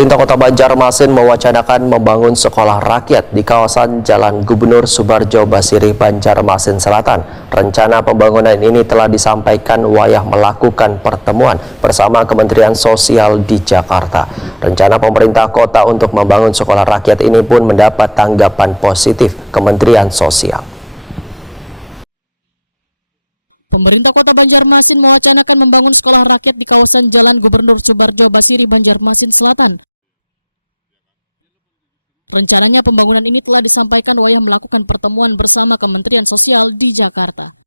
Pemerintah Kota Banjarmasin mewacanakan membangun sekolah rakyat di kawasan Jalan Gubernur Subarjo Basiri, Banjarmasin Selatan. Rencana pembangunan ini telah disampaikan wayah melakukan pertemuan bersama Kementerian Sosial di Jakarta. Rencana pemerintah kota untuk membangun sekolah rakyat ini pun mendapat tanggapan positif Kementerian Sosial. Pemerintah Kota Banjarmasin mewacanakan membangun sekolah rakyat di kawasan Jalan Gubernur Subarjo Basiri, Banjarmasin Selatan. Rencananya pembangunan ini telah disampaikan wayah melakukan pertemuan bersama Kementerian Sosial di Jakarta.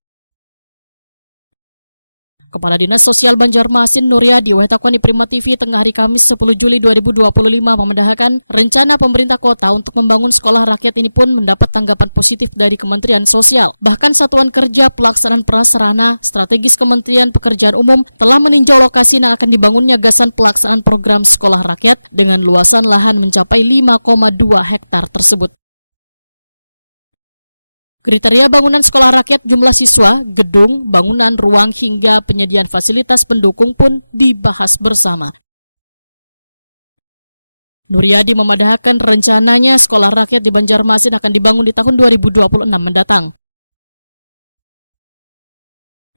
Kepala Dinas Sosial Banjarmasin Nuryadi Wahetakwani Prima TV tengah hari Kamis 10 Juli 2025 memendahkan rencana pemerintah kota untuk membangun sekolah rakyat ini pun mendapat tanggapan positif dari Kementerian Sosial. Bahkan Satuan Kerja Pelaksanaan Prasarana Strategis Kementerian Pekerjaan Umum telah meninjau lokasi yang akan dibangunnya gasan pelaksanaan program sekolah rakyat dengan luasan lahan mencapai 5,2 hektar tersebut. Kriteria bangunan sekolah rakyat, jumlah siswa, gedung, bangunan, ruang, hingga penyediaan fasilitas pendukung pun dibahas bersama. Nuryadi memadahkan rencananya sekolah rakyat di Banjarmasin akan dibangun di tahun 2026 mendatang.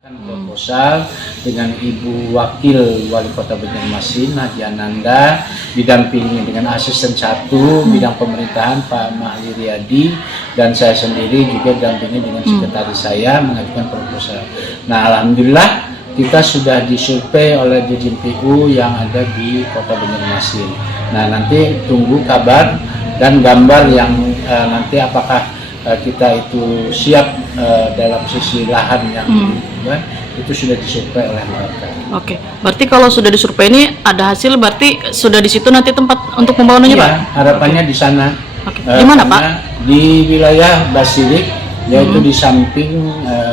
Proposal dengan Ibu Wakil Wali Kota Banjarmasin Haji Ananda didampingi dengan asisten 1 bidang pemerintahan Pak Mahli Riyadi dan saya sendiri juga didampingi dengan sekretaris saya mengajukan proposal. Nah, alhamdulillah kita sudah disurvei oleh DJMPU yang ada di Kota Banjarmasin. Nah, nanti tunggu kabar dan gambar yang nanti apakah kita itu siap dalam sisi lahan yang itu sudah disurvei oleh mereka. Oke, berarti kalau sudah disurvei ini ada hasil, berarti sudah di situ nanti tempat untuk pembangunannya, Pak? Iya, harapannya di sana. Oke. Di mana, Pak? Di wilayah Basirik, yaitu di samping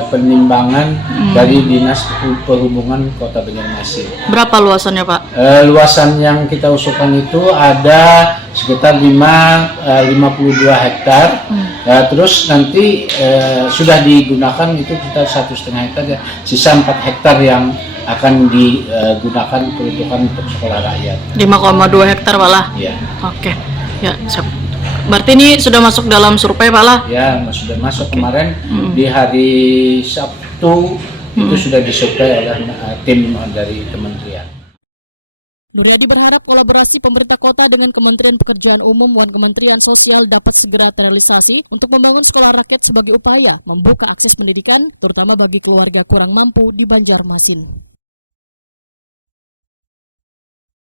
penimbangan dari Dinas Perhubungan Kota Banjarmasin. Berapa luasannya, Pak? Luasan yang kita usulkan itu ada sekitar 52 hektar. Terus nanti sudah digunakan itu kita 1,5 hektar ya, sisa 4 hektar yang akan digunakan peruntukan untuk sekolah rakyat. 5,2 hektar, Pak lah? Iya. Oke, ya, berarti ini sudah masuk dalam survei, Pak lah? Ya, sudah masuk kemarin di hari Sabtu itu sudah disurvei oleh tim dari kementerian. Nuryadi berharap kolaborasi pemerintah kota dengan Kementerian Pekerjaan Umum dan Kementerian Sosial dapat segera terrealisasi untuk membangun sekolah rakyat sebagai upaya membuka akses pendidikan, terutama bagi keluarga kurang mampu di Banjarmasin.